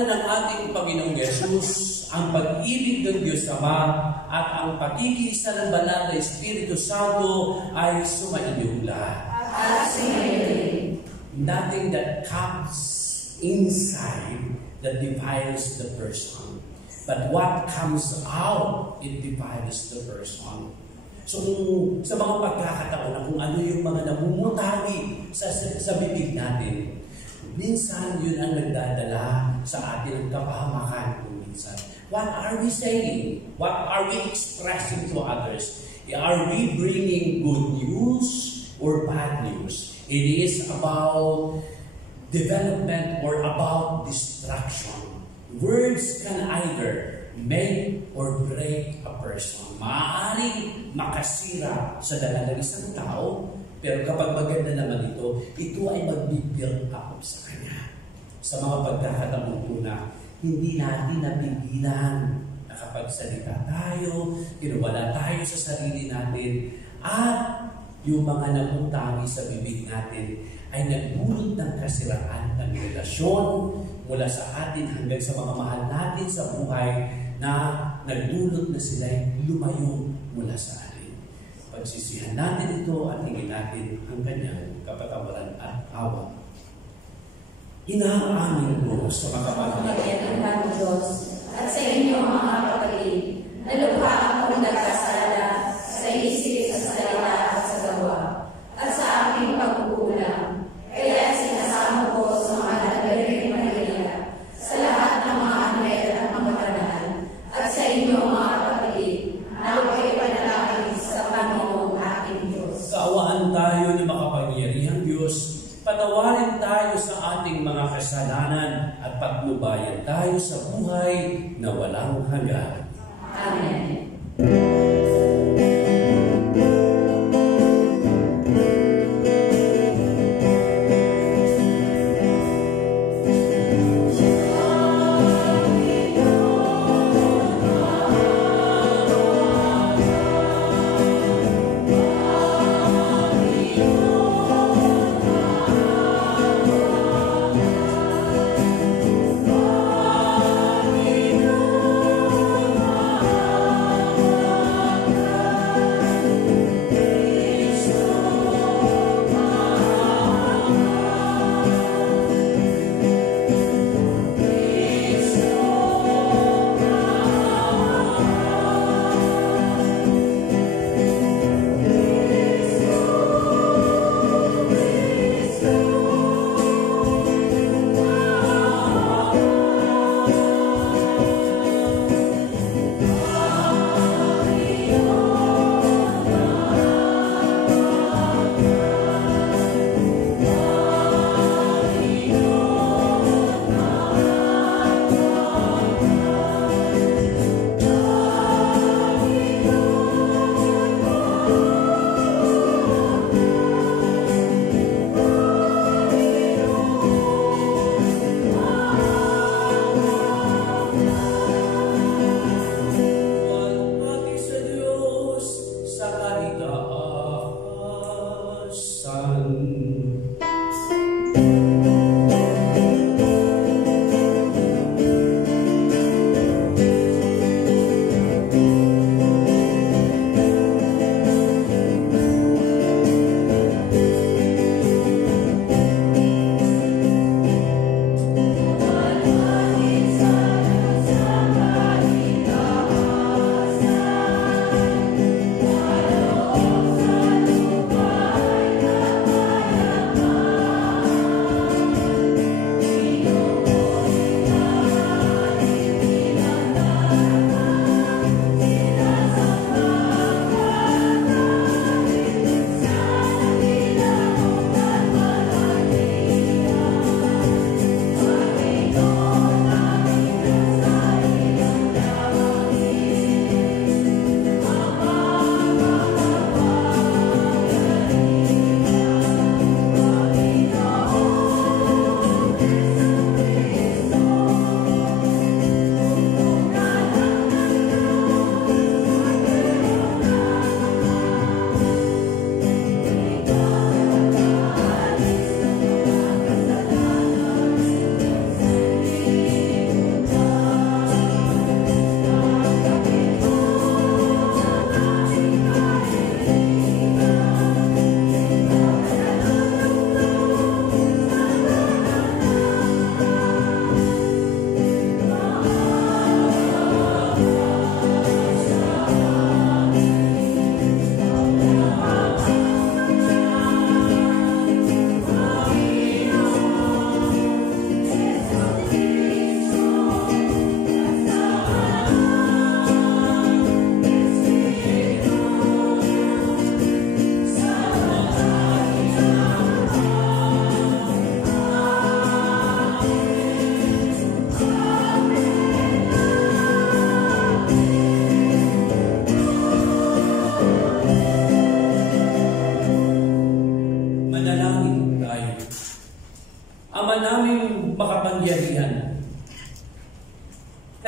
pangalan ng ating Panginoong Yesus, ang pag-ibig ng Diyos Ama at ang pakikiisa ng Banal na Espiritu Santo ay sumainyo lahat. Nothing that comes inside that defiles the person, but what comes out, it defiles the person. So sa mga pagkakataon na kung ano yung mga namumutawi sa bibig natin, minsan yun ang nagdadala sa atin ng kapahamakan kung minsan. What are we saying? What are we expressing to others? Are we bringing good news or bad news? It is about development or about destruction. Words can either make or break a person. Maaaring makasira sa dala ng isang tao, pero kapag maganda naman ito ay mag-build up sa kanya. Sa mga pagkakataon po na hindi natin napigilan na kapag salita tayo, kinawala tayo sa sarili natin, at yung mga namutawi sa bibig natin ay nagdulot ng kasiraan ng relasyon mula sa atin hanggang sa mga mahal natin sa buhay na nagdulot na sila lumayo mula sa atin. Pagsisihan natin ito at hingin natin ang kanyang kapatawaran at awa. Inaamin ko sa makapagpapalit ng Diyos at sa inyo mga kapatid na lubha akong nagkasala sa isip, sa salita at sa gawa at sa aking pagkukulang. Kaya sinasamo ko sa mga nagdaring Maria, sa lahat ng mga anghel at mga banal, at sa inyo mga kapatid na ako'y panalangin sa Panginoong aking Diyos. Kaawaan tayo ng makapangyarihang Diyos, patawarin tayo sa ating mga kasalanan at patnubayan tayo sa buhay na walang hanggan. Amen.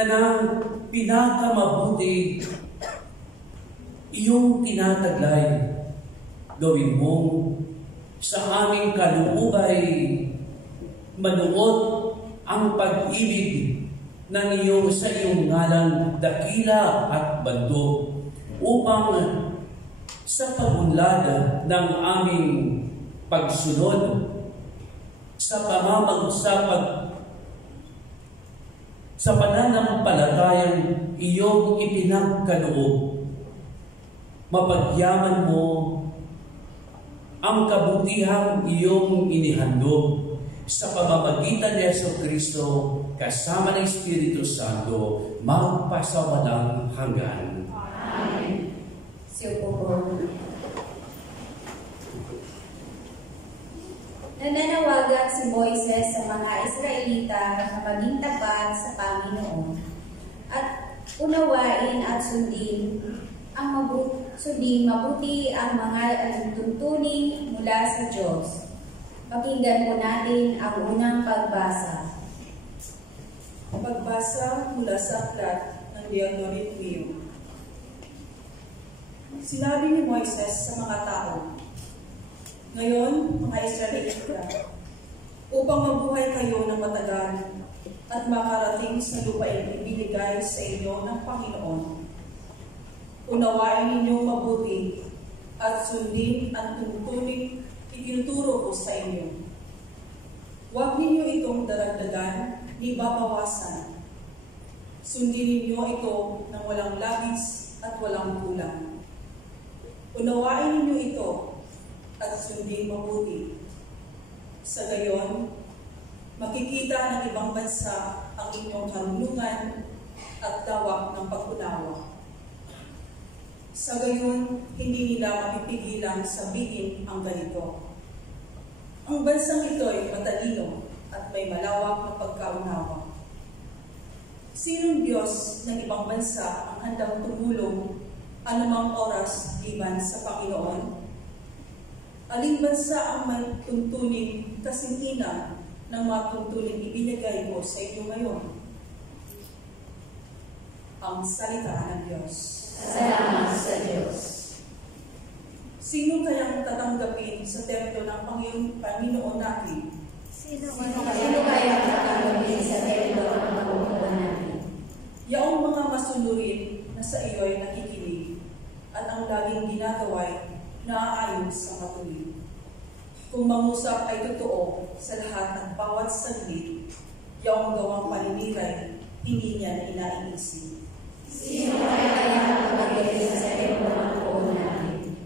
kanang pinakamabuti iyong tinataglay. Gawin mo sa aming kalubay manuot ang pag-ibig ng iyo sa iyong ngalan dakila at bando upang sa pagunlad ng aming pagsunod sa pananampalatayang iyong ipinagkaloob, mapagyaman mo ang kabutihang iyong inihandog sa pamamagitan ni Jesucristo kasama ng Espiritu Santo magpasawalang hanggan. Amen. Siyo po. Nananawagan si Moises sa mga Israelita na maging tapat sa Panginoon at unawain at sundin mabuti ang mga tuntunin mula sa Diyos. Pakinggan po natin ang unang pagbasa. Pagbasa mula sa aklat ng Deuteronomio. Sinabi ni Moises sa mga tao, "Ngayon, mga Israelita, upang mabuhay kayo ng matagal at makarating sa lupain ibinigay sa inyo ng Panginoon, unawain ninyong mabuti at sundin ang tuntuning itinuturo ko sa inyo. Huwag ninyo itong daragdagan ni babawasan. Sundin ninyo ito ng walang labis at walang kulang. Unawain ninyo ito at sundin mabuti. Sa gayon, makikita ng ibang bansa ang inyong karunungan at tawag ng pag-unawa. Sa gayon, hindi nila mapipigilang sabihin ang ganito. Ang bansang ito ay matalino at may malawak na pagkaunawa. Sinong Diyos ng ibang bansa ang handang tumulong anumang oras liban sa Panginoon? Aling bansa ang may tuntuning kasingina ng mga tuntuning ibinigay ko sa inyo ngayon? Ang salita ng Diyos. Salamat sa Diyos. Sino kayang tatanggapin sa templo ng Panginoon natin? Sino kayang tatanggapin sa templo ng Panginoon natin? Yaong mga masunurin na sa iyo ay nakikinig at ang laging ginagawa'y naaayon sa matuwid. Kung mangusap ay totoo sa lahat ng bawat saglit, yaong gawang paliniray, hindi niya na inaiisip. Sino kayang tatanggapin sa templo ng Panginoon natin?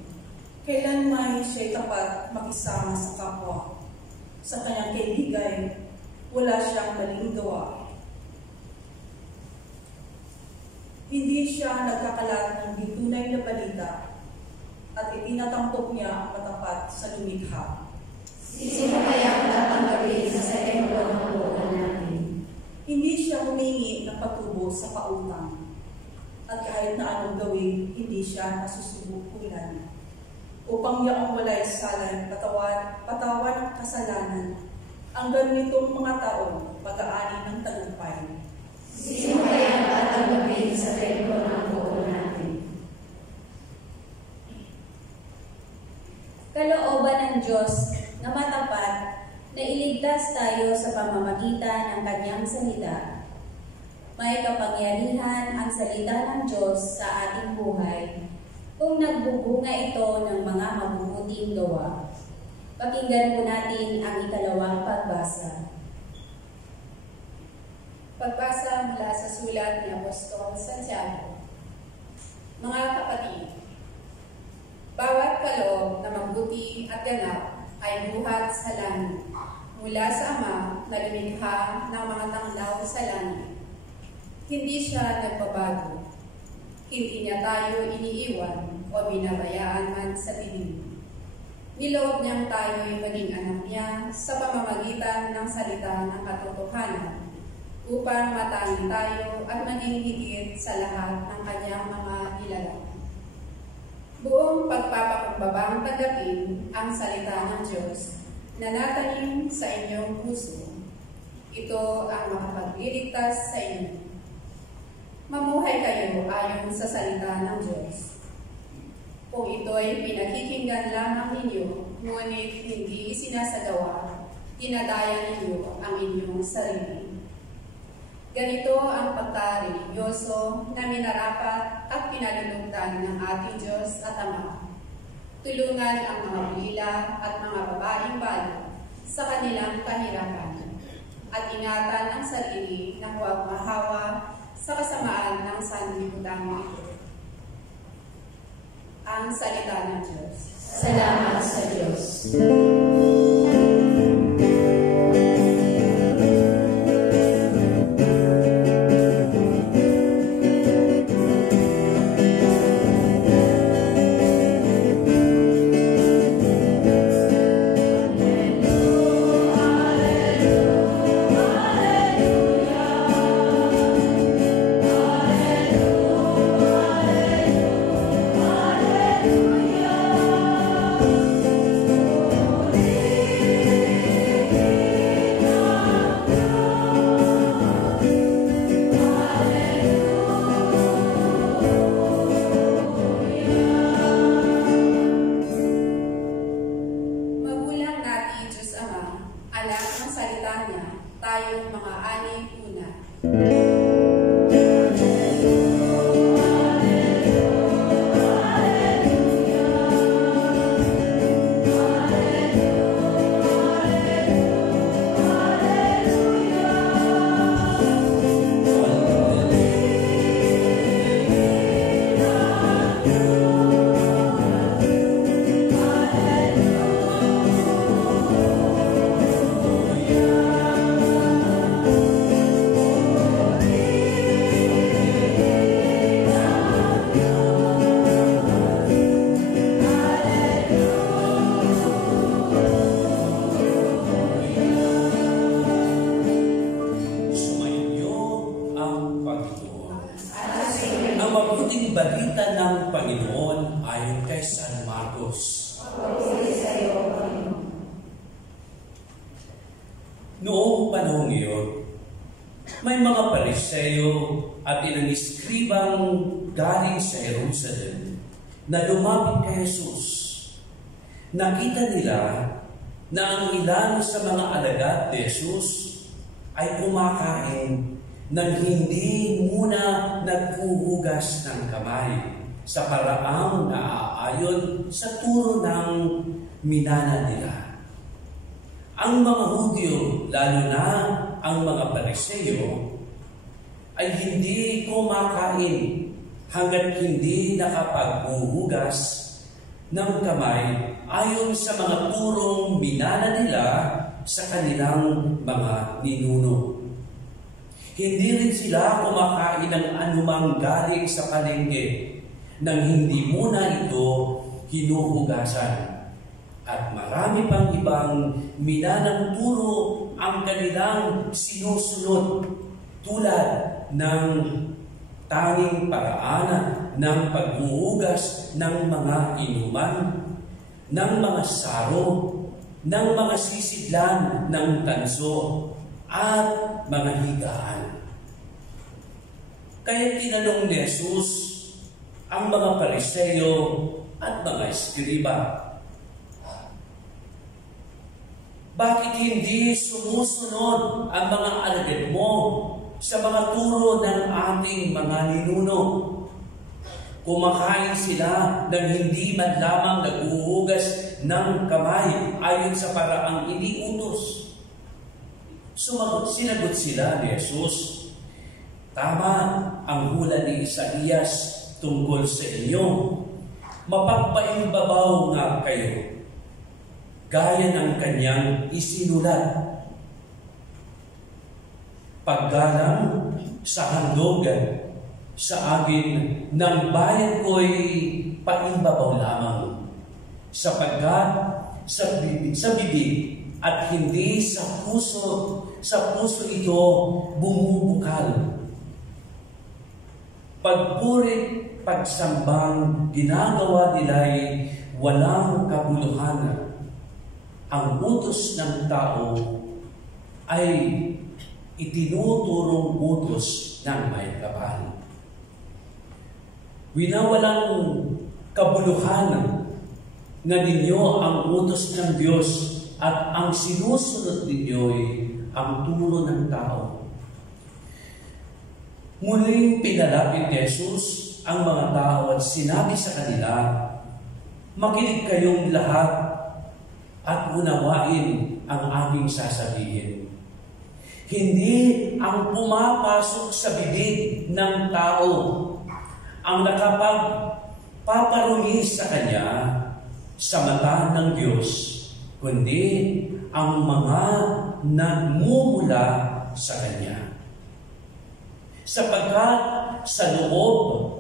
Kailanman siya'y tapat makisama sa kapwa. Sa kanyang kaibigan, wala siyang maling gawa. Hindi siya nagkakalat ng di tunay na balita at itinatampok niya ang matapat sa lumikha. Sino kayang tatanggapin sa templo ng Panginoon natin? Hindi siya humingi ng patubo sa pautang. At kahit na anong gawin, hindi siya nasusubukulan. Upang yaong walay salan, patawan ng kasalanan, ang ganitong mga tao, pag-aani ng tagumpay. Sino kayang tatanggapin sa templo ng Panginoon natin? Kalooban ng Diyos na matapat na iligtas tayo sa pamamagitan ng Kanyang salita. May kapangyarihan ang salita ng Diyos sa ating buhay kung nagbubunga ito ng mga mabubuting gawa. Pakinggan po natin ang ikalawang pagbasa. Pagbasa mula sa sulat ni Apostol Santiago. Mga kapatid, bawat kaloob na mabuti at ganap ay buhat sa langit, mula sa Ama na lumikha ng mga tanglaw sa langit. Hindi siya nagbabago. Hindi niya tayo iniiwan o binabayaan man sa dilim. Niloob niyang tayo'y maging anak niya sa pamamagitan ng salita ng katotohanan upang matangin tayo at maging higit sa lahat ng kanyang mga ilalaki. Buong pagpapakumbabang tanggapin ang salita ng Diyos na natanim sa inyong puso. Ito ang makapagliligtas sa inyo. Mamuhay kayo ayon sa salita ng Diyos. Kung ito'y pinakikinggan lamang ninyo, ngunit hindi isinasagawa, dinadaya ninyo ang inyong sarili. Ganito ang pagka-religyoso na minarapat at pinalulugdan ng ating Diyos at Ama. Tulungan ang mga ulila at mga babaeng balo sa kanilang kahirapan at ingatan ang sarili na huwag mahawa sa kasamaan ng sanlibutan ito. Ang salita ng Diyos. Salamat sa Diyos. Balita ng Panginoon ayon kay San Marcos. Noong panahon iyon, may mga Pariseo at ilang iskribang galing sa Jerusalem na lumapit kay Jesus. Nakita nila na ang ilan sa mga alagad ni Jesus ay kumakain nang hindi muna naghuhugas ng kamay sa paraang naaayon sa turo ng minana nila. Ang mga Hudyo, lalo na ang mga Pariseo, ay hindi kumakain hanggat hindi nakapaghuhugas ng kamay ayon sa mga turong minana nila sa kanilang mga ninuno. Hindi rin sila kumakain ng anumang galing sa palengke nang hindi muna ito hinuhugasan. At marami pang ibang minanang turo ang kanilang sinusunod tulad ng tanging paraan ng paghuhugas ng mga inuman, ng mga saro, ng mga sisidlan ng tanso, at mga higaan. Kaya tinanong ni Jesus ang mga Pariseo at mga eskriba, bakit hindi sumusunod ang mga alagad mo sa mga turo ng ating mga ninuno? Kumakain sila nang hindi man lamang naghuhugas ng kamay ayon sa paraang iniutos. Sinagot sila ni Jesus, tama ang hula ni Isaías tungkol sa inyo. Mapagpaimbabaw nga kayo, gaya ng kanyang isinulat. Paggalang sa handog sa akin ng bayan ko'y paimbabaw lamang, sapagkat sa bibig at hindi sa puso ito bumubukal. Pagpurit, pagsambang ginagawa nila'y walang kabuluhan. Ang utos ng tao ay itinuturong utos ng may kapal. Winawalang kabuluhan na ninyo ang utos ng Diyos at ang sinusunod ninyo'y ang turo ng tao. Muling pinalapit ni Jesus ang mga tao at sinabi sa kanila, makinig kayong lahat at unawain ang aking sasabihin. Hindi ang pumapasok sa bibig ng tao ang nakapagpaparumi sa kanya sa mata ng Diyos, kundi ang mga nagmumula sa kanya. Sapagkat sa loob,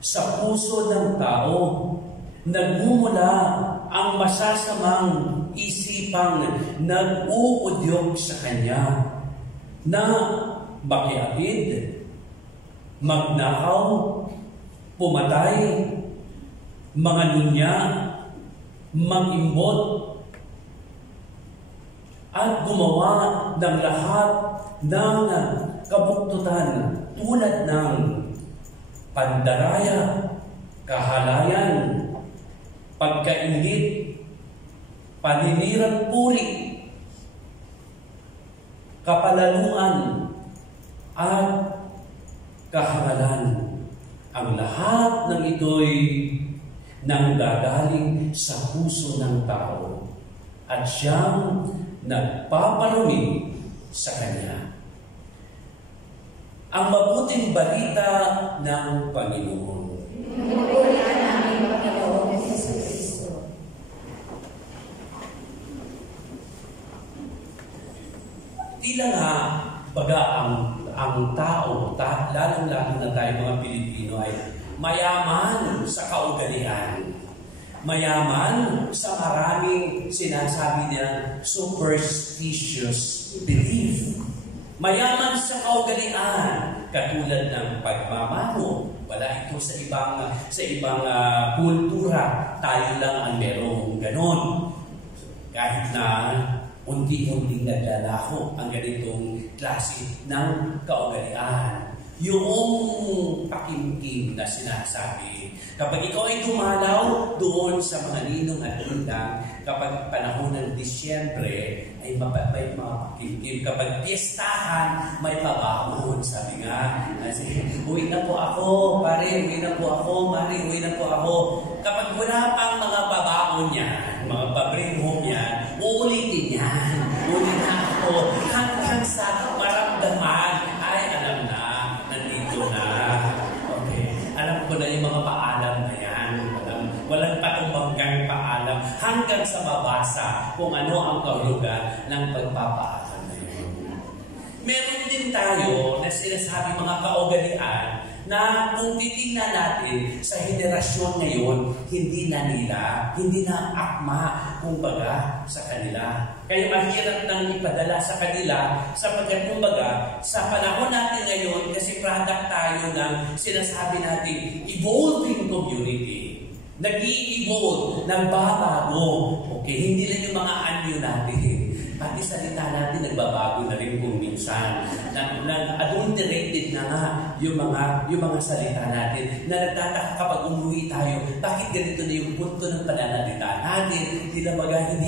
sa puso ng tao, nagmumula ang masasamang isipang nag-uudyok sa kanya na makiapid, magnakaw, pumatay, manganunya, mangimbot, at gumawa ng lahat ng kabuktutan tulad ng pandaraya, kahalayan, pagkainggit, paninirang puri, kapalaluan, at kahangalan. Ang lahat ng ito'y nanggagaling sa puso ng tao at siyang nagpaparumi sa kanya. Ang mabuting balita ng Panginoon. Pinupuri ka namin, Panginoon Jesucristo. Tila nga, baga ang tao, lalong-lalo na tayo mga Pilipino ay mayaman sa kaugalian. Mayaman sa maraming sinasabi niya superstitious belief. Mayaman sa kaugalian, katulad ng pagmamano. Wala ito sa ibang kultura. Tayo lang ang merong ganon. Kahit na unti-unting naglalako ang ganitong klase ng kaugalian. Yung pakimkim na sinasabi. Kapag ikaw ay dumalaw doon sa mga ninong at ninang, kapag panahon ng Disyembre, ay may mga pakimkim. Kapag piyestahan, may pabangon. Sabi nga, uwi na po ako, pare, uwi na po ako, mare, uwi na po ako. Kapag wala pang mga pabangon niya, mga pa-bring home yan, uulitin yan. Ulit na ako. Hanggang sa maramdaman, ay alam na, nandito na. Okay. Alam ko na yung mga paalam na yan. Walang patubanggang paalam hanggang sa mabasa kung ano ang kahulugan ng pagpapaalam na yun. Meron din tayo na sinasabi mga kaugalian na kung titingnan natin sa henerasyon ngayon, hindi na akma, kumbaga, sa kanila. Kaya mahirap nang ipadala sa kanila sapagkat kumbaga, sa panahon natin ngayon, kasi product tayo ng sinasabi natin, evolving community. Nag-i-evolve, nagbabago. Okay, hindi lang yung mga anyo natin. Pati salita natin nagbabago na rin kung minsan. Nag-adulterated na nga yung mga salita natin. Na nagtataka kapag umuwi tayo, bakit ganito na yung punto ng pananalita natin? Hindi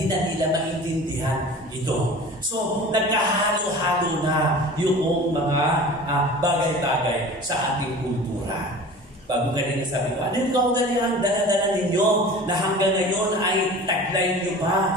na nila maintindihan ito. So, nagkahalo-halo na yung mga bagay-bagay sa ating kultura. Bago kanina sabi ko, ano yung kaugalian, dala-dala ninyo na hanggang ngayon ay taglay nyo pa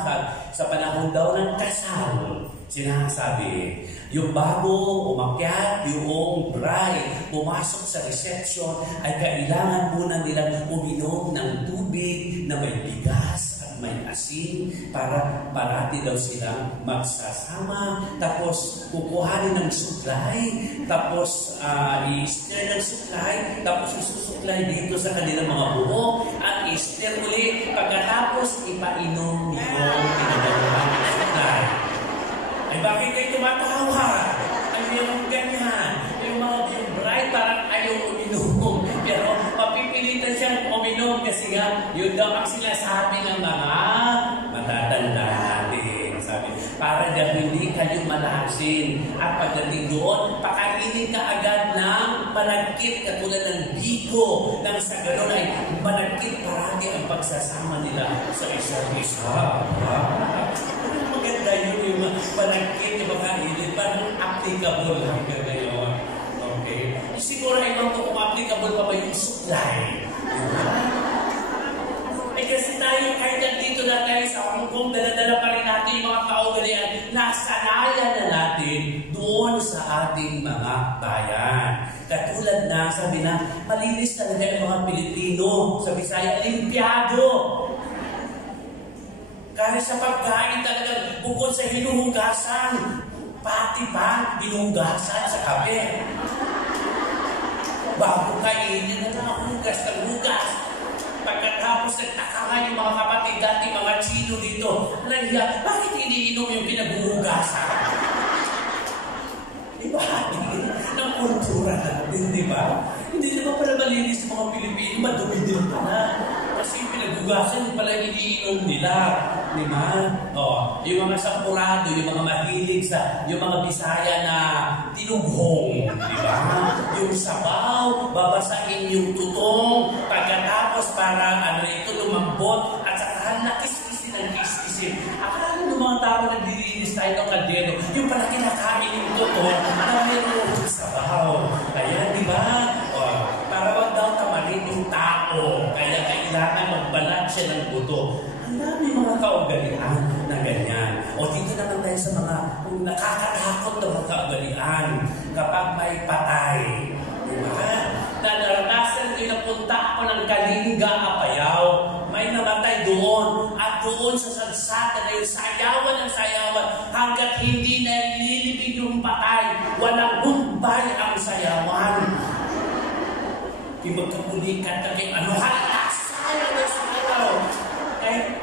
sa panahon daw ng kasal. Sinasabi, yung bago umakyat, yung bride, pumasok sa reception, ay kailangan muna nilang uminom ng tubig na may bigas at may asin para parati daw silang magsasama. Tapos kukuhanin ng suklay, tapos i-stir ng suklay, tapos isusuklay dito sa kanilang mga buhok at i-stir ulit. Pagkatapos ipainom yung pinagawang suklay. Ay bakit kayo tumatawa? Ay yung ganyan. Yung bride parang ayaw uminom. Pero papipilitan siyang uminom kasi nga yun daw ang sinasabi ng mga matatanda natin. Sabi, para daw hindi kayo malasin. At pagdating doon, pakainin ka agad ng managkit katulad ng bigo nang sa gano'n ay managkit parati ang pagsasama nila sa isa't isa. Maganda yun yung managkit, yung mga hilit, parang applicable hanggang ngayon. Okay? Siguro ay kung applicable pa ba yung supply. Kasi tayo, kahit nandito na tayo sa Hong Kong, dala-dala pa rin natin yung mga kaugalian, nasanayan na natin doon sa ating mga bayan. Katulad na, sabi na, malinis talaga yung mga Pilipino sa Bisaya, limpyado. Kahit sa pagkain talaga, bukod sa hinuhugasan, pati pa, hinuhugasan sa kape. Bago kainin na lang, hugas ng hugas. Pagkatapos nagtaka yung mga kapatid dati, mga Chino dito, nahiya, bakit iniinom yung pinaghuhugasan? Diba? Ng kultura natin, di ba? Hindi naman pala malinis yung mga Pilipino, madumi din pala. Kasi yung pinaghugasan yung pala iniinom nila. Di ba? Yung mga sampurado, yung mga mahilig sa, yung mga Bisaya na tinughong, di ba? Yung sabaw, babasain yung tutong, pagkatapos para lumambot, at saka nakis-kisin ang kis-kisin. Akala ng mga tao naglilinis tayo ng kaldero, yung pala kinakain yung tutong, na mayroon sabaw. Kaya, di ba? Para wag daw tamarin yung tao, kaya kailangan magbalat siya ng buto. Ang dami mga kaugalian na ganyan. O dito naman tayo sa mga nakakatakot na mga kaugalian kapag may patay. Diba? Naranasan ko napunta ako ng Kalinga, Apayao. May namatay doon. At doon sa sadsata na yung sayawan ng sayawan hanggat hindi nalilibig yung patay. Walang humpay ang sayawan. Magkapulikan ka kay ano, halas! Sayaw na sayaw!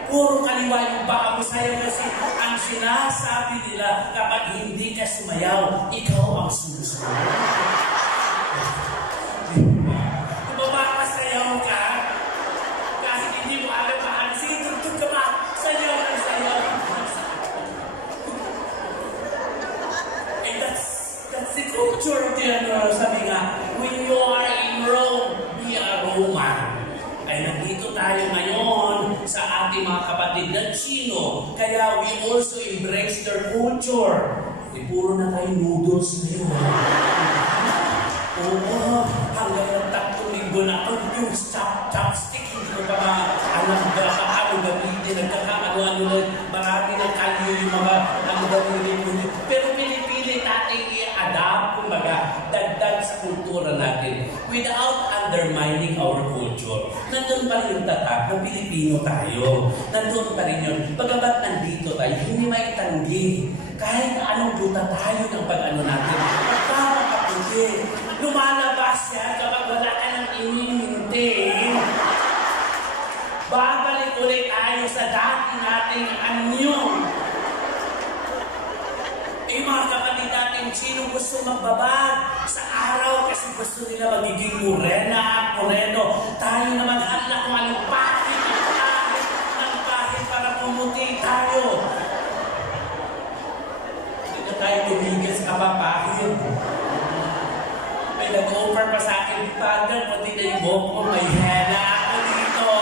Puro kaliwa yung baka mo sayaw kasi ang sinasabi nila kapag hindi ka sumayaw, ikaw ang sumusunod. Diba baka sayaw ka? Kahit hindi mo alam paano, sige, tugtog ka ba? Sayaw na sayaw. That's the culture of the sabi nga, when you are in Rome, be a Roman. Ay nandito tayo ngayon sa ating mga kapatid na Chino. Kaya we also embrace their culture. Puro na tayo noodles ngayon. Oo, hanggang ng 3 linggo na yung chopstick, hindi ko pa alam paano gamitin, nagkakaano-ano na marami ng kalyo yung mga gamitin. Pero pinipili natin i-adapt, kumbaga, dagdag sa kultura natin without undermining our culture. Nandun pa rin yung tatak na Pilipino tayo. Nandun pa rin yun. Bagamat nandito tayo, hindi may tanggi. Kahit anong luta tayo ng pag-ano natin. Pagkakaputi, lumalabas yan kapag wala ka nang inimintin. Babalik ulit tayo sa dati nating anyong. Mga kapatid natin, sino gusto magbabad sa araw kasi gusto nila magiging morena at moreno. Tayo naman, alam kung anong pahit ng pahit para pumuti tayo. Hindi na tayo tumigil sa kapapahit. May nag-offer pa sa akin, Father, pati na yung buhok ko, may henna ako dito.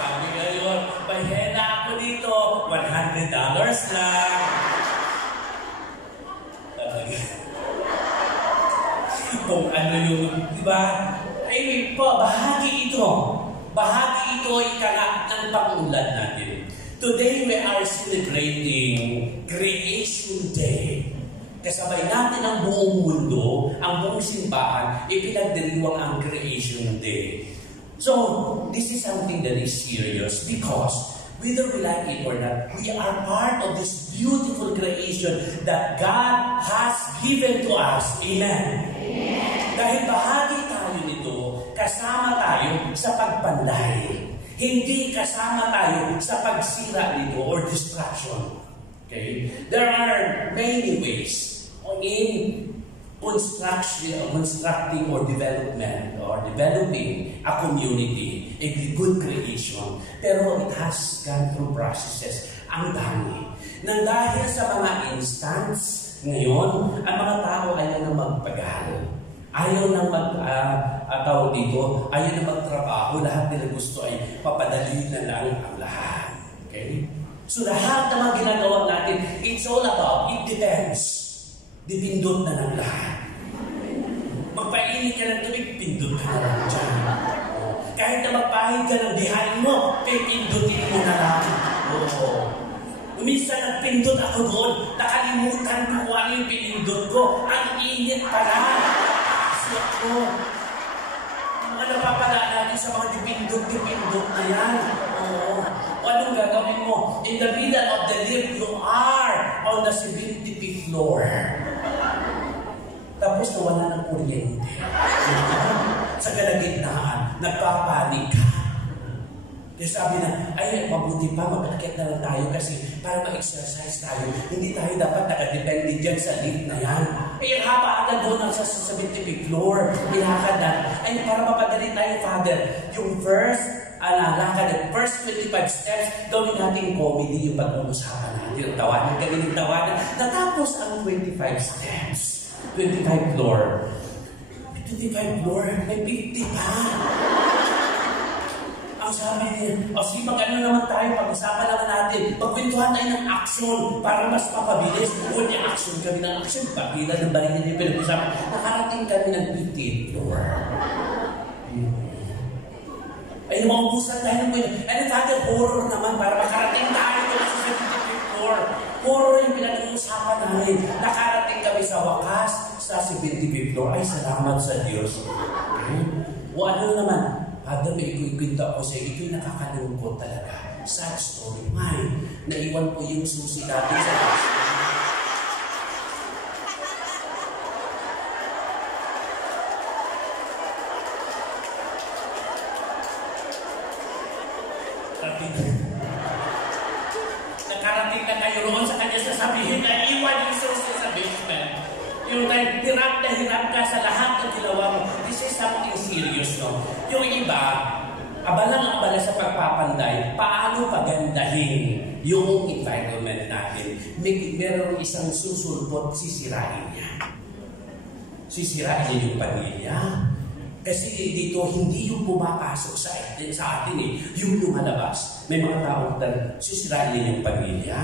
Sabi ngayon, may henna ako dito, $100 lang. Kung ano yung, di ba? Ay, bahagi ito. Bahagi ito ika ng pag-ulan natin. Today, we are celebrating Creation Day. Kasabay natin ang buong mundo, ang buong simbahan, ipinagdiriwang ang Creation Day. So, this is something that is serious because whether we like it or not, we are part of this beautiful creation that God has given to us. Amen? Amen. Dahil bahagi tayo nito, kasama tayo sa pagpanday. Hindi kasama tayo sa pagsira nito or destruction. Okay? There are many ways in constructing or development or developing a community, a good creation. Pero it has gone through processes. Ang dami. Nang dahil sa mga instance, ngayon, ang mga tao ay na magpagal. Ayaw nang tawag dito, ayaw na magtrabaho, lahat nila gusto ay papadali na lang ang lahat. Okay? So lahat ng mga ginagawa natin, it's all about, it depends. Dipindot na ng lahat. Magpainit ka ng tubig, pindot ka na lang dyan. Kahit na magpahid ka ng bihain mo, pipindutin mo na lang. Minsan nagpindot ako doon, nakalimutan ko kung ano yung pinindot ko. Ang init pala. Asyak ko. Mga napapala natin sa mga dipindot na yan. Anong gagawin mo? In the middle of the lift, you are on the 75th floor. Tapos nawala ng kuryente. Sa kalagitnaan, nagpapanik ka. Kaya sabi na, ay, mabuti pa, mag-akit na lang tayo kasi para ma-exercise tayo. Hindi tayo dapat nakadepende dyan sa lift na yan. Eh, haba na doon sa 75th floor. Ilakad na. Ay, para mapadali tayo, Father, yung first 25 steps, gawin natin comedy yung pag-uusapan natin. Yung tawanan, kanilang tawanan. Natapos ang 25 steps. 25 floor. 25 floor, may 50 pa. Ang sabi niya, sige, mag-ano naman tayo, pag-usapan naman natin, magkwentuhan tayo ng action para mas mapabilis. Kung yung action kami ng action, pagkila ng barilin niya pinag-usapan, nakarating kami ng 50th floor. Ay, maubusan tayo ng pwede. Ay, Father, horror naman para makarating tayo sa 75th floor. Horror yung pinag-uusapan namin. Nakarating kami sa wakas sa 75th floor. Ay, salamat sa Diyos. Okay? O ano naman, Father, may ikwinta ko sa ito'y nakakalungkot talaga. Sad story. Why? Naiwan po yung susi natin sa nakarating na kayo roon sa kanya sasabihin na iwan yung susi sa basement. Yung hirap na hirap ka sa lahat ng ginawa mo. This is something serious, no? Yung iba, abala sa pagpapanday, paano pagandahin yung environment natin. Meron isang susulpot, sisirain niya. Sisirain niya yung pamilya. Kasi dito, hindi yung pumapasok sa atin yung lumalabas. May mga tao na sisirain niya yung pamilya.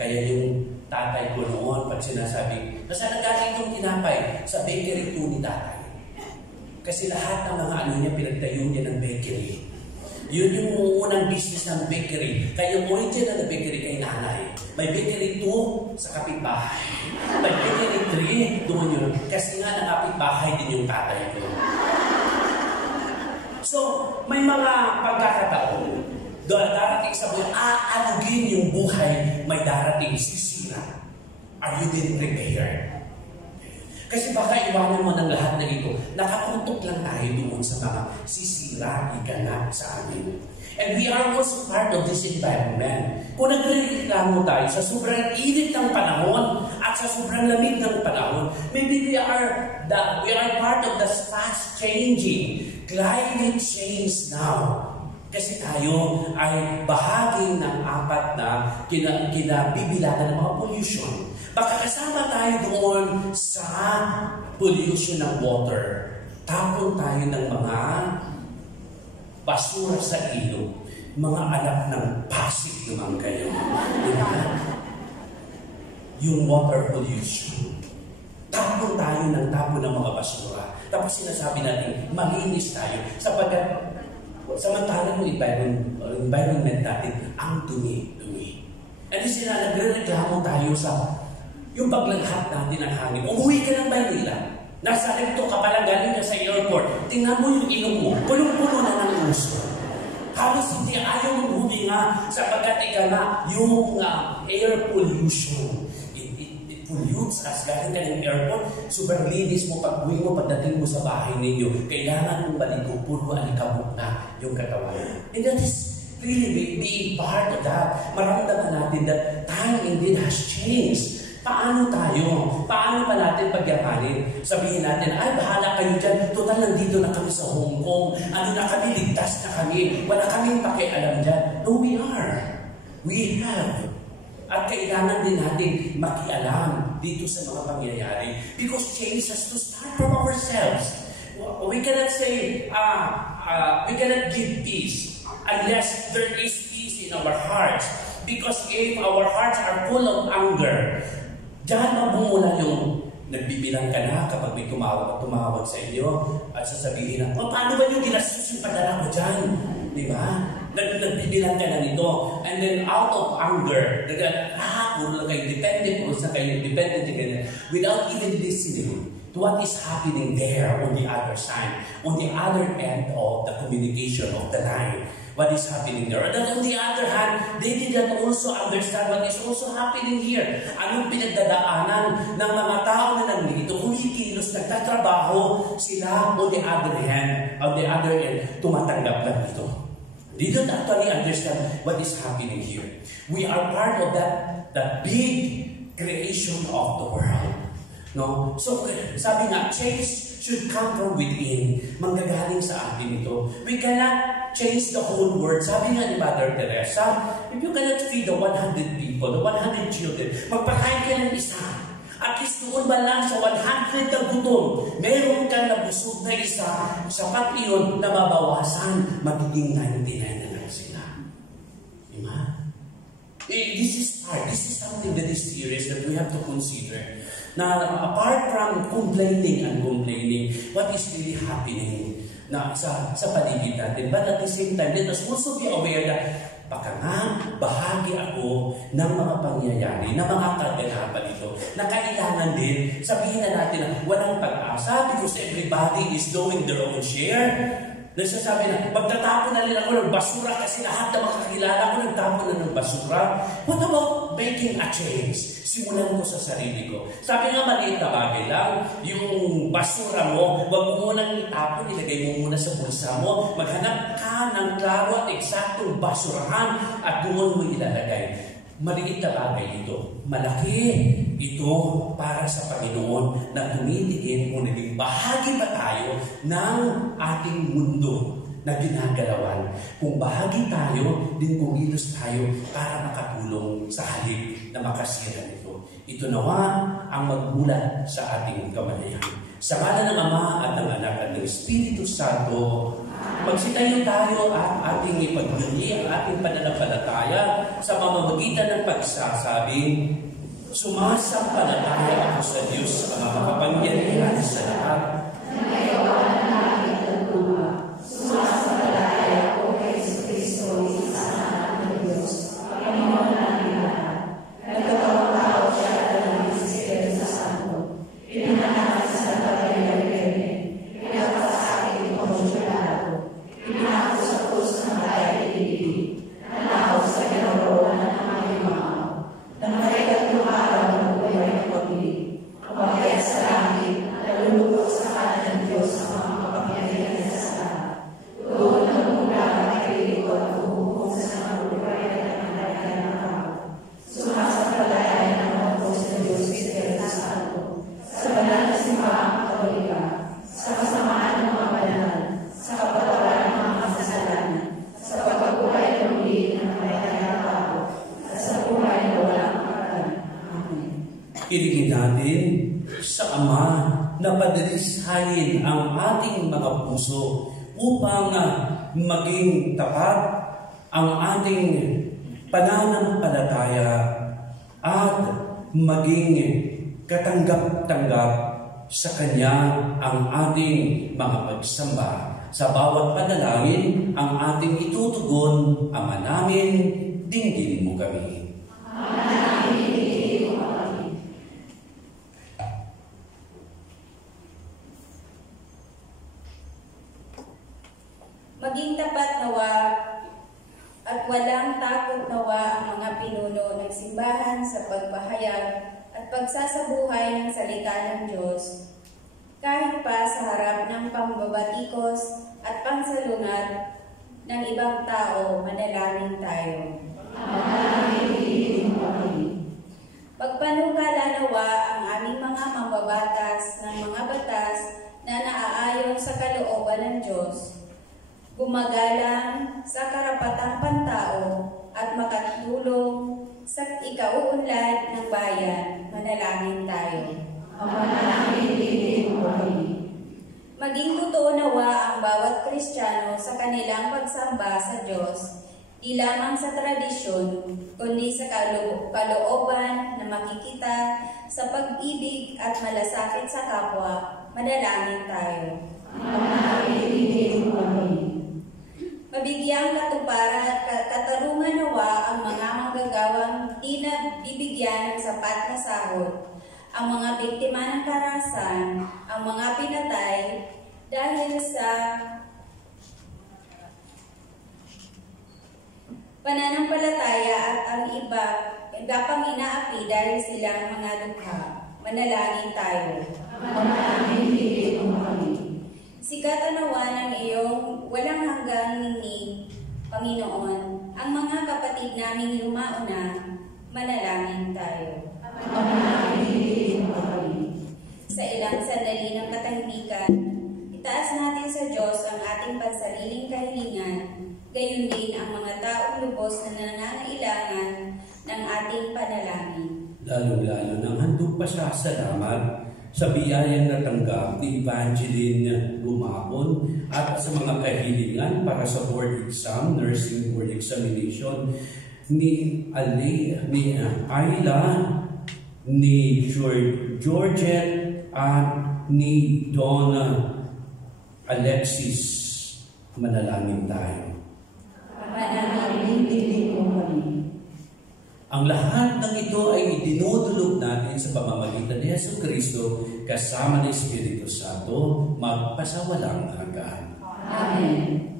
Kaya yung tatay ko noon, pag sinasabi, saan nagaling yung tinapay? Sa bakery 2 ni tatay. Kasi lahat ng mga niya, pinagtayo niya ng bakery. Yun yung unang business ng bakery. Kaya yung original na bakery kay nanay. May bakery 2 sa kapitbahay. May bakery 3, doon yun. Kasi nga na kapitbahay din yung tatay ko. So, may mga pagkakataon. Darating sa buhay, aalugin yung buhay, may darating sisira. Are you then prepared? Kasi baka iwanan mo ng lahat na ito. Nakatutok lang tayo doon sa mga sisira, iganap sa amin. And we are also part of this environment. Kung nagreklamo tayo sa sobrang init ng panahon at sa sobrang lamig ng panahon, maybe we are part of the fast-changing climate change now. Kasi tayo ay bahagi ng 4 na kinabibilangan ng mga pollution. Baka kasama tayo doon sa pollution ng water. Tapon tayo ng mga basura sa ilog. Mga anak ng Pasig naman kayo. Yung water pollution. Tapon tayo ng mga basura. Tapos sinasabi natin, malinis tayo. Sapagkat samantalang yung environment natin, ang dumi. At sila nagre-reklamo tayo sa yung paglaghat natin ng hangin. Umuwi ka ng Maynila. Nasa recto ka pala galing na sa airport. Tingnan mo yung ilong mo. Pulong-pulo na ng uso. Halos hindi ayaw mong huminga sapagkat yung air pollution. It pollutes us. Galing ka ng airport, super linis mo, pag-uwi mo, pagdating mo sa bahay ninyo, kailangan mong baligo, puro alikabok na yung katawan. And that is really being part of that. Maramdaman natin that time indeed has changed. Paano tayo? Paano pa natin pagyapanin? Sabihin natin, ay, bahala kayo dyan. Total, nandito na kami sa Hong Kong. Ano na kami, ligtas na kami. Wala kaming pakialam dyan. No, we are. We have. At kailangan din natin makialam dito sa mga pangyayari. Because change has to start from ourselves. We cannot say, we cannot give peace unless there is peace in our hearts. Because if our hearts are full of anger, diyan mabumula yung nagbibilang ka na kapag may tumawag sa inyo at sasabihin na, paano ba yung ginastos yung padala ko dyan? Di ba? Nagbibilang ka na nito. And then out of anger, puro lang kayo dependent, without even listening to what is happening there on the other side, on the other end of the communication of the line. What is happening there? And then on the other hand, they did not also understand what is also happening here. Anong pinagdadaanan ng mga tao na nandito, kumikilos, nagtatrabaho sila on the other hand, tumatanggap lang ito. They don't actually understand what is happening here. We are part of that big creation of the world. No? So, sabi nga, change should come from within. Manggagaling sa atin ito. We cannot change the whole world. Sabi nga ni Mother Teresa, if you cannot feed the 100 people, the 100 children, magpakain ka ng isa. At least doon ba lang sa 100 na gutom, meron kang nabusog na isa, sapat iyon na mabawasan, magiging 99 na lang sila. Diba? This is something that is serious that we have to consider. Now, apart from complaining, what is really happening na sa paligid natin? But at the same time, let us also be aware that baka nga bahagi ako ng mga pangyayari, ng mga kaganapan ito, na kailangan din sabihin na natin na walang pag-asa because everybody is doing their own share. Nagsasabi na, magtatapon na rin ako ng basura kasi lahat ng mga kakilala ko nagtapon na ng basura. What about making a change? Simulan ko sa sarili ko. Sabi nga, maliit na bagay lang, yung basura mo, wag mo munang itapon, ilagay mo muna sa bulsa mo, maghanap ka ng klaro at eksaktong basurahan at doon mo ilalagay. Maliit na bagay ito. Malaki ito para sa Panginoon na tumitingin kung naging bahagi ba tayo ng ating mundo na ginagalawan. Kung bahagi tayo, din kumilos tayo para makatulong sa halip na makasira nito. Ito nawa ang magmulat sa ating kamalayan. Sa ngalan ng Ama at ng Anak at ng Espiritu Santo, magsitayo tayo at ating ipagnuni ang ating pananampalataya sa pamamagitan ng pagsasabing, sumasampalataya ako sa Diyos ang makapangyarihan sa lahat. Sumasampalataya ako kay Kristo, isa na anak ng Diyos, Panginoon ng lahat. Nagkatawang tao siya at ng Espiritu Santo. Pinanganak sa Santa Maria Virgen. Pinagpas sa akin ito ang Pilato. Pinako sa krus ng kaya ibibig. Nanakaw sa kinaroonan ng aming mga. Nang marikatlong araw ng buhay ng pag-ibig. Umakyat sa langit, nalulubog sa kanan ng Diyos ang mga makapangyarihan sa lahat. Doon nagmula ang nakikilikot at umuhong sa mga lugar at ang kanyang ng tao. Sumasampalataya naman ako sa Diyos Espiritu Santo. Sa banal na simbahang Katolika, sa kasamaan ng mga banal, sa kapatawaran ng mga kasalanan, sa pagpabuhay ng muli ng kanyang tao, at sa buhay na walang hanggan. Amen. Kiringin natin sa Ama na padalisahin ang ating mga puso upang maging tapat ang ating pananampalataya at maging katanggap-tanggap sa Kanya ang ating mga pagsamba. Sa bawat panalangin, ang ating itutugon, Ama namin, dinggin mo kami. Ama namin, dinggin mo kami. Maging tapat nawa at walang takot nawa ang mga pinuno ng simbahan sa pagpahayag at pagsasabuhay ng salita ng Diyos, kahit pa sa harap ng pambabatikos at pangsalungat ng ibang tao, manalangin tayo. Pagpanukala nawa ang aming mga mambabatas ng mga batas na naaayon sa kalooban ng Diyos, gumagalang sa karapatang pantao at makatulong Sa ikauunlad ng bayan, manalangin tayo. Maging totoo nawa ang bawat Kristiyano sa kanilang pagsamba sa Diyos, di lamang sa tradisyon, kundi sa kalooban na makikita sa pag-ibig at malasakit sa kapwa. Manalangin tayo. Mabigyang katarungan nawa ang mga manggagawang di na bibigyan ng sapat na sahod, ang mga biktima ng karahasan, ang mga pinatay dahil sa pananampalataya at ang iba pang inaapi dahil silang mga dukha. Manalangin tayo. Sikat nawa ng iyong walang hanggang ningning, Panginoon, ang mga kapatid naming lumauna. Manalangin tayo. Sa ilang sandali ng katahimikan, itaas natin sa Diyos ang ating pansariling kahilingan, gayon din ang mga taong lubos na nangangailangan ng ating panalangin. Lalo-lalo nang handog pa siya salamat sa biyayang natanggap ni Evangeline Lumabon at sa mga kahilingan para sa board exam, nursing board examination ni Ayla, ni Georgette at ni Donna Alexis. Manalangin tayo. Ang lahat ng ito ay idinudulog natin sa pamamagitan ni Jesucristo kasama ng Espiritu Santo magpasawalang hanggan. Amen.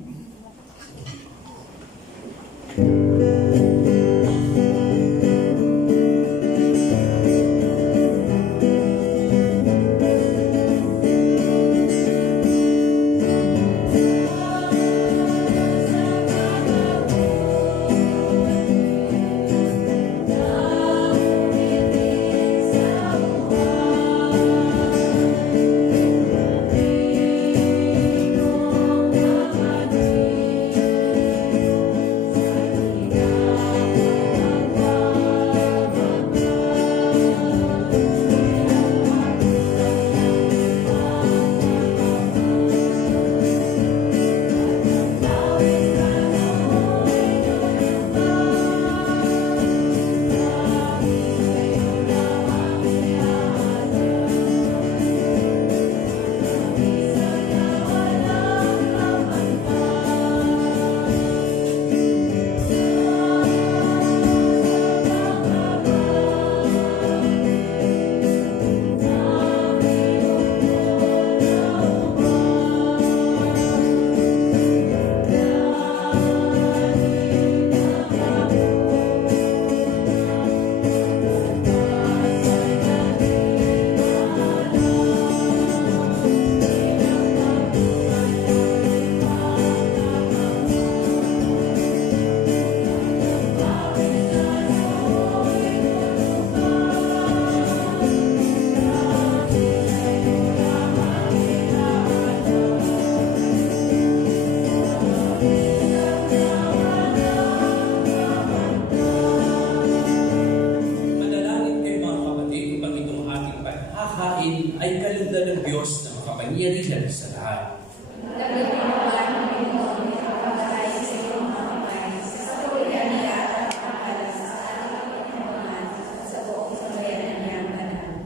Ay kalugdan ng Diyos na makapangyarihan sa lahat.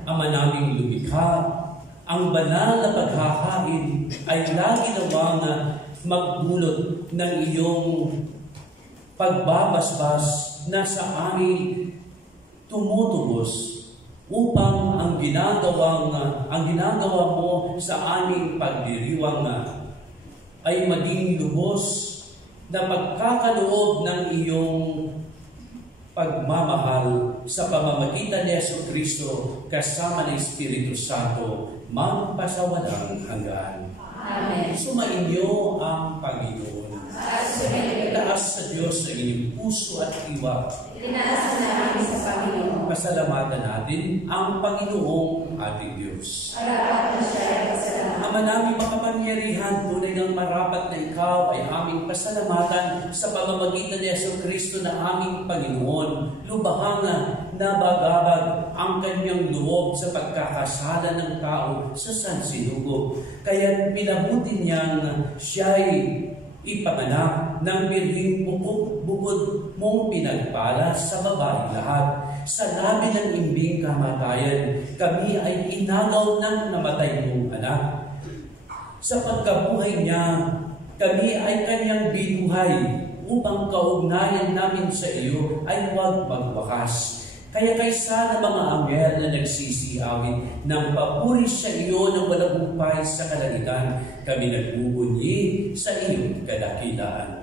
Ama naming lumikha, ang banal na paghahain ay lagi nawang magdulot ng iyong pagbabasbas na sa amin tumutubos upang ang ginagawa mo sa aming pagdiriwang ay maging lubos na pagkakaloob ng iyong pagmamahal sa pamamagitan ni Jesucristo kasama ng Espiritu Santo magpasawalang hanggan. Amen. Sumainyo ang Panginoon. Itaas sa Diyos ang inyong puso at iwa. Itinaasan namin sa Panginoon. pasalamatan natin ang Panginoong ating Diyos. Arapat na siya ay pasalamat. Ama namin makapangyarihan, tunay ng marapat na ikaw ay aming pasalamatan sa pamamagitan ni Jesucristo na aming Panginoon. Lubhang nabagabag ang kanyang loob sa pagkakasala ng tao sa sansinugo. Kaya pinabuti niyang siya'y ipanganak ng birhing bukod mong pinagpala sa babaeng lahat. Sa labi ng imbing kamatayan, kami ay inagaw ng namatay mong anak. Sa pagkabuhay niya, kami ay kanyang binuhay upang kaugnayan namin sa iyo ay huwag magwakas. Kaya kaysa ng mga anghel na nagsisiawit ng papuri sa iyo ng walang upay sa kalangitan, kami nagbubunyi sa iyong kadakilaan.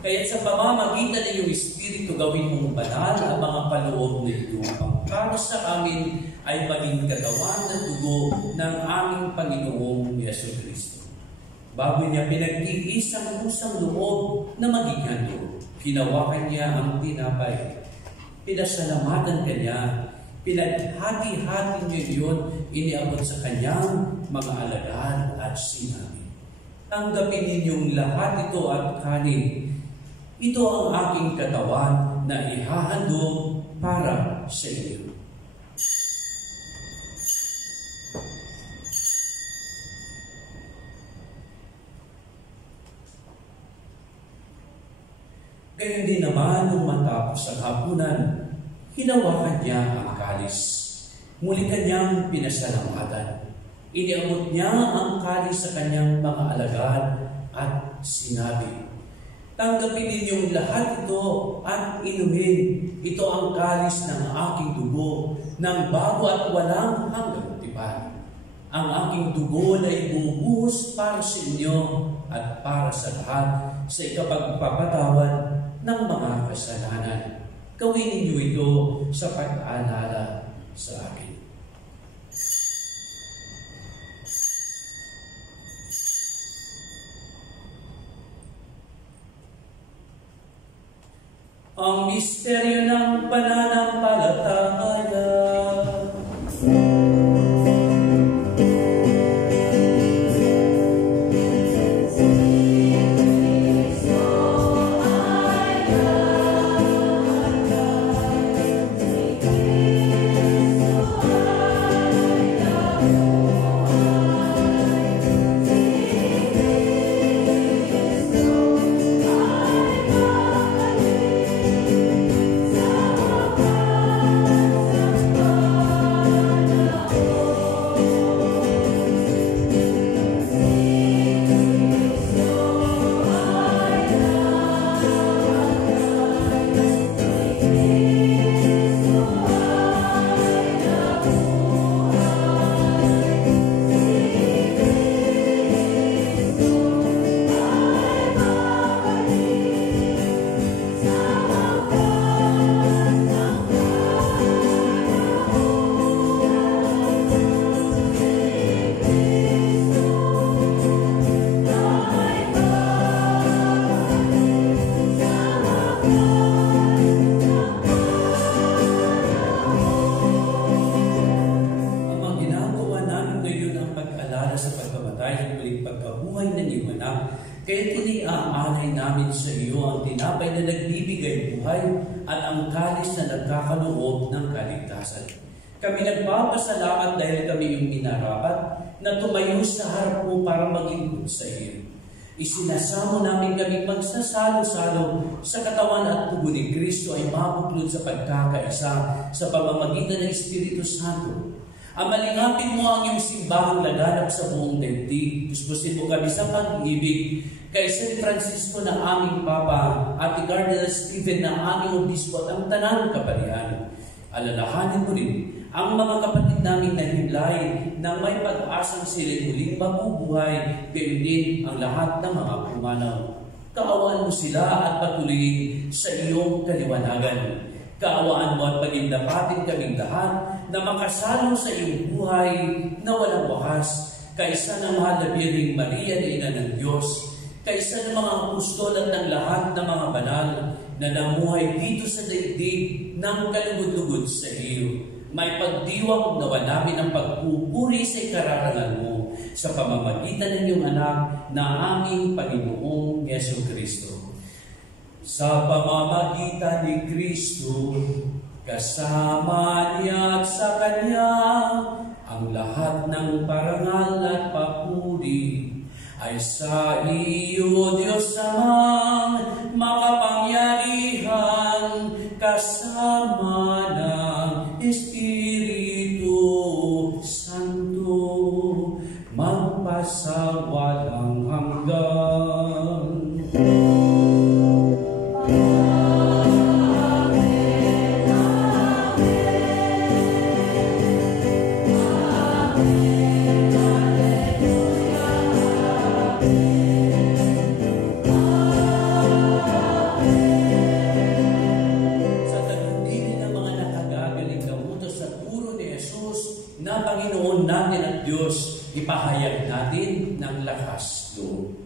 Kaya't sa pamamagitan ng iyong Espiritu, gawin mong banal ang mga paloob na ito. Ang para sa amin ay maging katawan at dugo ng aming Panginoong Jesucristo. Bago niya pinag-iisang pusang loob na maging handog, hinawakan niya ang tinapay. Pinasalamatan kanya, pinaghati-hati niya yun, iniabot sa kanyang mga alagad at sinabi, "Tanggapin ninyong lahat ito at kanin. Ito ang aking katawan na ihahandog para sa inyo." Gayun din naman nung matapos ang hapunan, hinawakan niya ang kalis. Muli kanyang pinasalamatan. Iniabot niya ang kalis sa kanyang mga alagad at sinabi, "Tanggapin ninyong lahat ito at inumin. Ito ang kalis ng aking dugo, ng bago at walang hanggang tipan. Ang aking dugo na ibubuhos para sa inyo at para sa lahat sa ikapagpapatawad ng mga kasalanan. Gawin ninyo ito sa pag-aalala sa akin." Ang misteryo ng pananampalataya. Kaya tiniaalay namin sa iyo ang tinapay na nagbibigay buhay at ang kalis na nagkakaloob ng kaligtasan. Kami nagpapasalamat dahil kami yung minarapat na tumayo sa harap mo para maglingkod sa iyo. Isinasamo namin kami magsasalo-salo sa katawan at tubo ni Kristo ay mabuklod sa pagkakaisa sa pamamagitan ng Espiritu Santo. Amalingapin mo ang iyong simbahang laganap sa buong daigdig. Puspusin mo kami sa pag-ibig kay San Francisco na aming Papa at ni Cardinal Stephen na aming Obispo at ang Tanang Kaparian. Alalahanin mo rin ang mga kapatid naming nahimlay na may pag-asang sila'y muling mabubuhay, gayon din ang lahat ng mga pumanaw. Kaawaan mo sila at patuloyin sa iyong kaliwanagan. Kaawaan mo at pagindapatin kaming lahat na makasalo sa iyong buhay na walang wakas, kaysa ng mahal na Birheng Maria na Ina ng Diyos, kaysa ng mga apostol at ng lahat ng mga banal na namuhay dito sa daigdig ng kalugod-lugod sa iyo. May pagdiwang nawa namin ang pagpupuri sa ikararangan mo sa pamamagitan ng iyong anak na aming Panginoong Jesucristo. Sa pamamagitan ni Kristo, kasama niya at sa Kanya, ang lahat ng parangal at papuri ay sa iyo, Diyos Amang makapangyarihan, kasama ng Espiritu Santo, magpasawalang hanggan. Ipahayag natin ng lakas loob.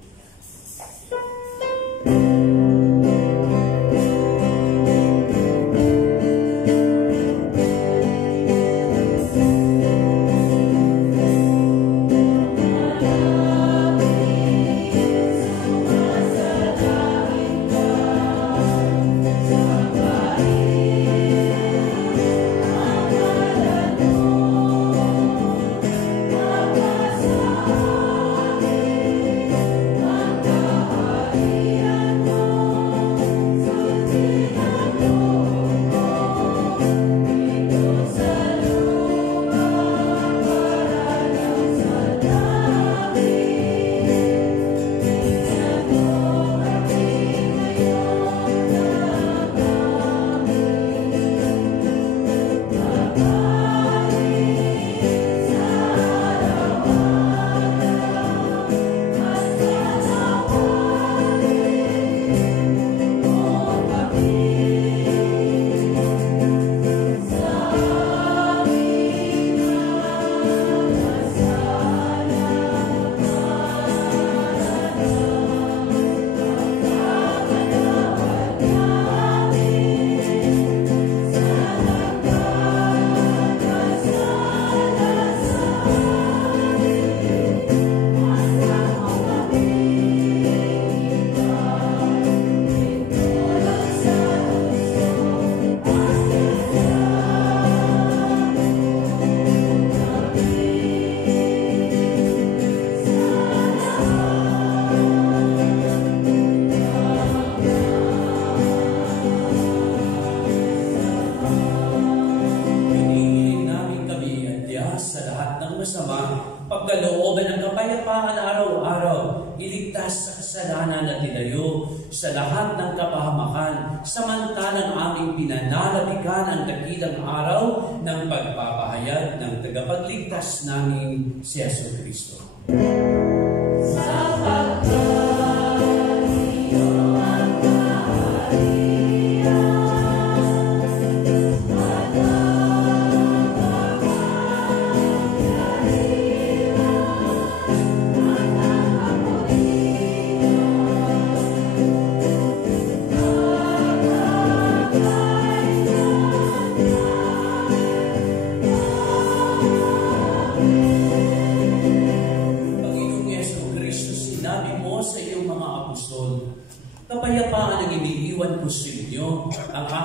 pagkalooban ng kapayapaan araw-araw, iligtas sa kasalanan at ilayo sa lahat ng kapahamakan, samantalang aming pinanalabikan ang dakilang araw ng pagpapahayag ng tagapagligtas namin si Jesucristo.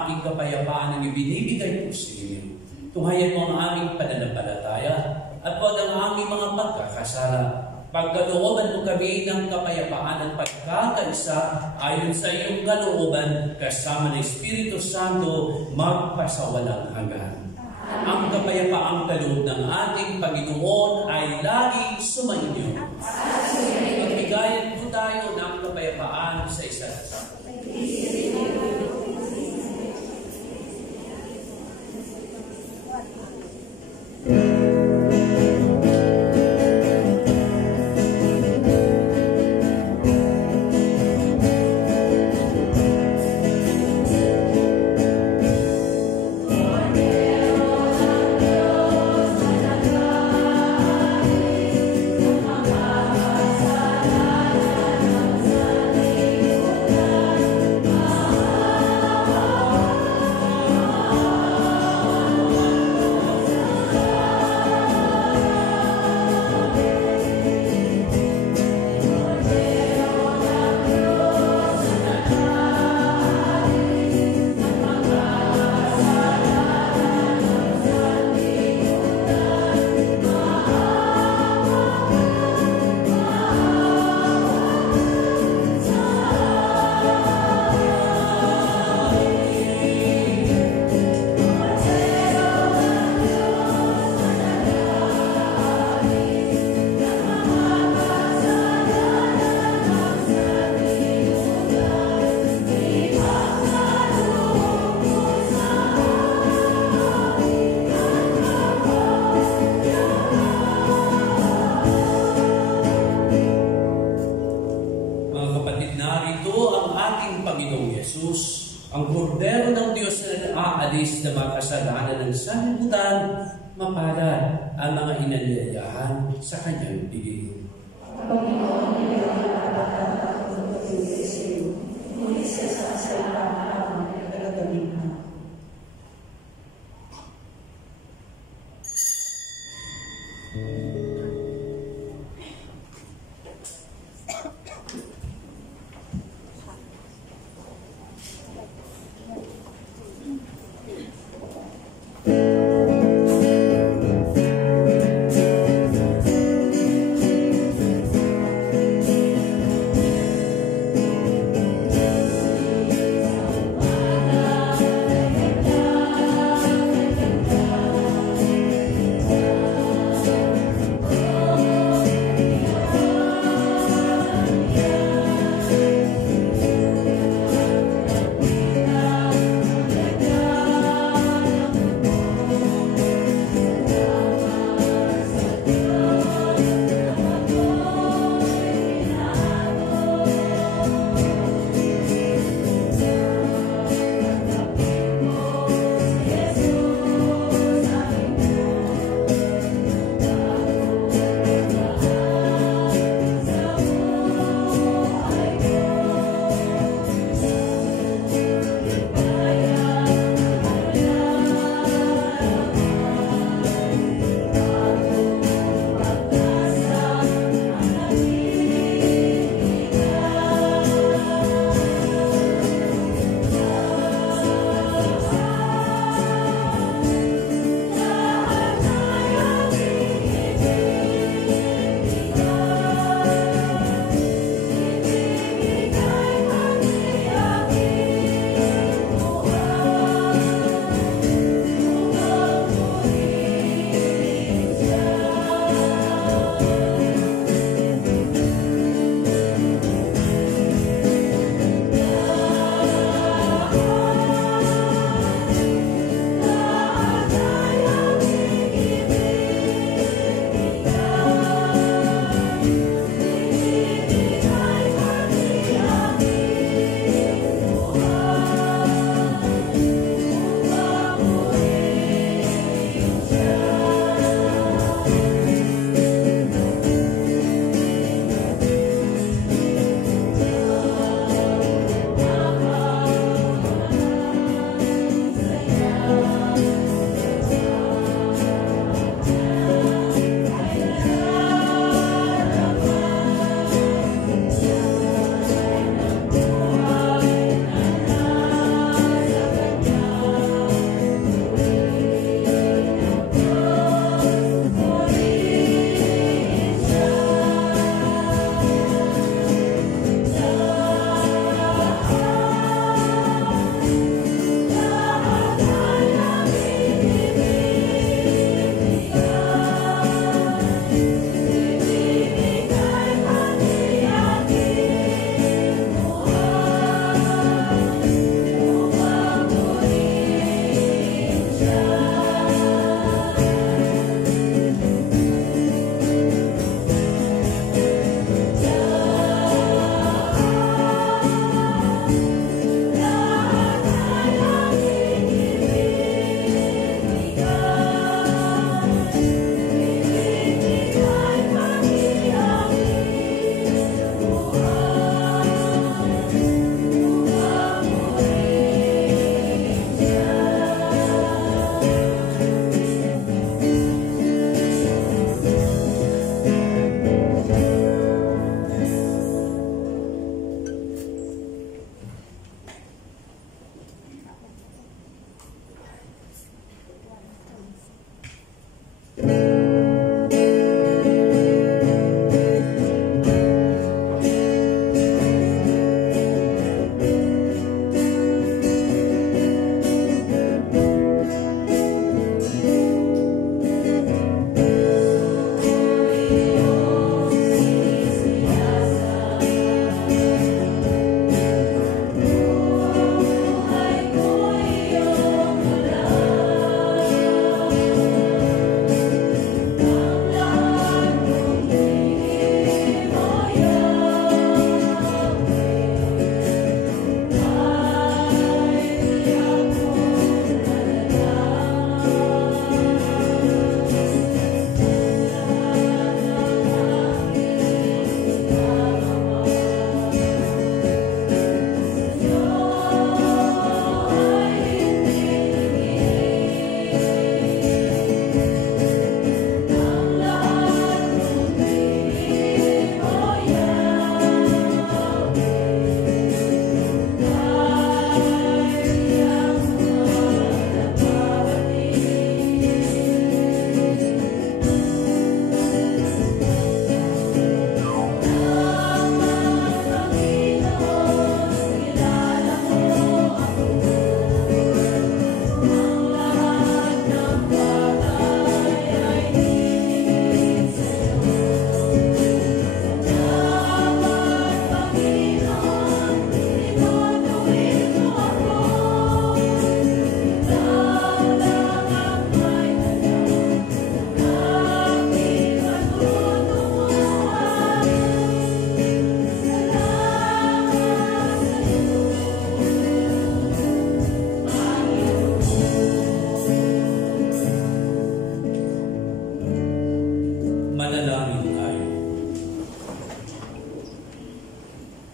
aking kapayapaan ang ibinibigay ko sa inyo. Tunghayan mo ang aming pananampalataya at huwag ang aming mga pagkakasala. Pagkalooban mo kami ng kapayapaan at pagkakaisa ayon sa iyong kalooban kasama ng Espiritu Santo magpasawalang hanggan. Ang kapayapaang kaloob ng ating Panginoon ay laging sumainyo. Magbigayan po tayo ng kapayapaan sa isa't isa. Ang Kordero ng Diyos na aalis na mga kasalanan ng sanlibutan, mapalad ang mga inanyayahan sa kanyang bigay. Panginoon, nilalapat ang pagpapagay sa iyo, ngunit sa salita ng nagagaling.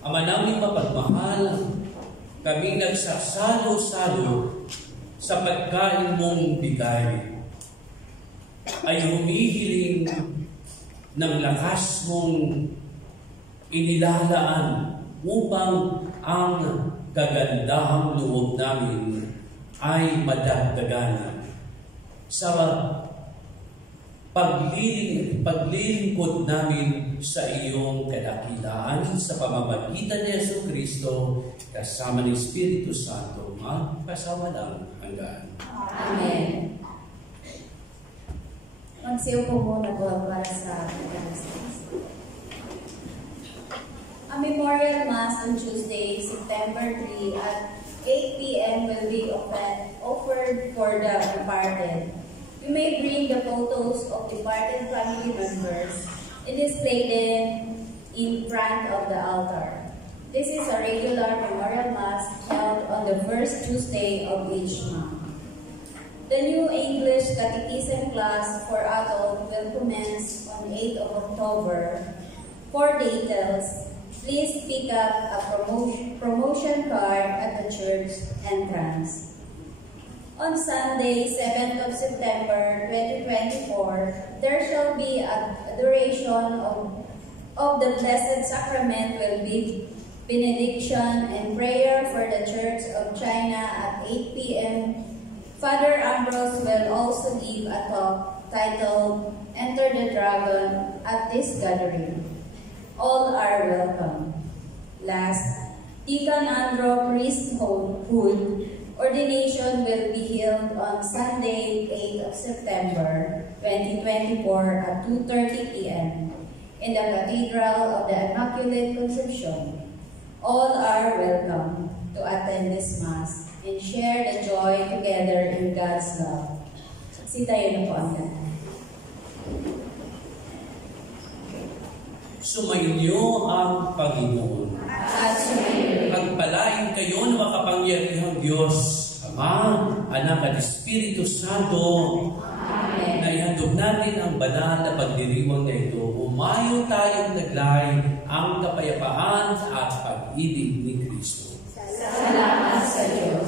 Ama naming mapagmahal, kami nagsasalo-salo sa pagkain mong bigay, ay humihiling ng lakas mong inilalaan upang ang kagandahang loob namin ay madagdagan sa paglilingkod namin sa iyong kadakilaan sa pamamagitan ni Jesucristo kasama ng Espiritu Santo magpasawalang hanggan. Amen. Magsiupo muna po para sa Eucharistia. A memorial Mass on Tuesday, September 3 at 8 p.m. will be offered for the departed. You may bring the photos of departed family members and display them in front of the altar. This is a regular memorial Mass held on the first Tuesday of each month. The new English Catechism class for adults will commence on 8th of October. For details, please pick up a promotion card at the church entrance. On Sunday, 7th of September 2024, there shall be a adoration of the Blessed Sacrament will be benediction and prayer for the Church of China at 8 p.m. Father Ambrose will also give a talk titled Enter the Dragon at this gathering. All are welcome. Last, Deacon Andrew priesthood ordination will be held on Sunday, 8th of September 2024 at 2:30 p.m. in the Cathedral of the Immaculate Conception. All are welcome to attend this Mass and share the joy together in God's love. Sitayo na po ang lahat. Sumainyo ang Panginoon. At sumainyo. Pagpalain kayo ng makapangyarihang Diyos, Ama, Anak at Espiritu Santo. Amen. Na ihandog natin ang banal na pagdiriwang na ito. Umayo tayong naglay ang kapayapaan at pag-ibig ni Kristo. Salamat sa Diyos.